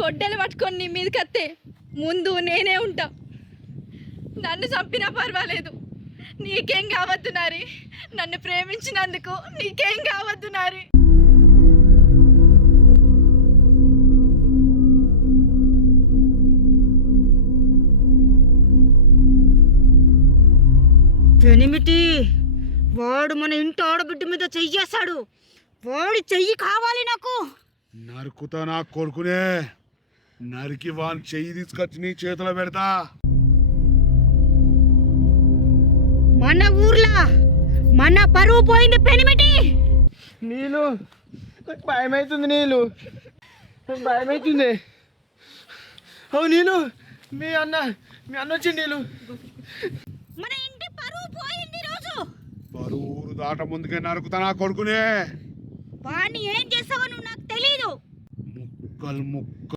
గొడ్డలు పట్టుకొని నీ మీదకత్తే ముందు నేనే ఉంటా. నన్ను చంపినా పర్వాలేదు, నీకేం కావద్దు నారి. నన్ను ప్రేమించినందుకు నీకేం కావద్దు నారి. పెనిమిటి వాడు మన ఇంటి ఆడబిడ్డ మీద చెయ్యేస్తాడు. వాడి చెయ్యి కావాలి నాకు. నరుకుతా నా కొడుకునే. నరికి వాని చెయ్యి తీసుకొచ్చి నీ చేతిలో పెడతా. మన ఊర్లో మన పరువు పోయింది పెనిమిటి. నీళ్ళు నాకు భయం అవుతుంది. నీళ్ళు నాకు భయం అవుతుంది. అవు నీళ్ళు మీ అన్న వచ్చి నీళ్ళు. మన ఇంటి పరువు పోయింది రోజు. పరువురు దాట ముందుకే నరుకుతా నా కొడుకునే. వాడిని ఏం చేస్తావో నువ్వు నాకు తెలీదు. ముక్కలు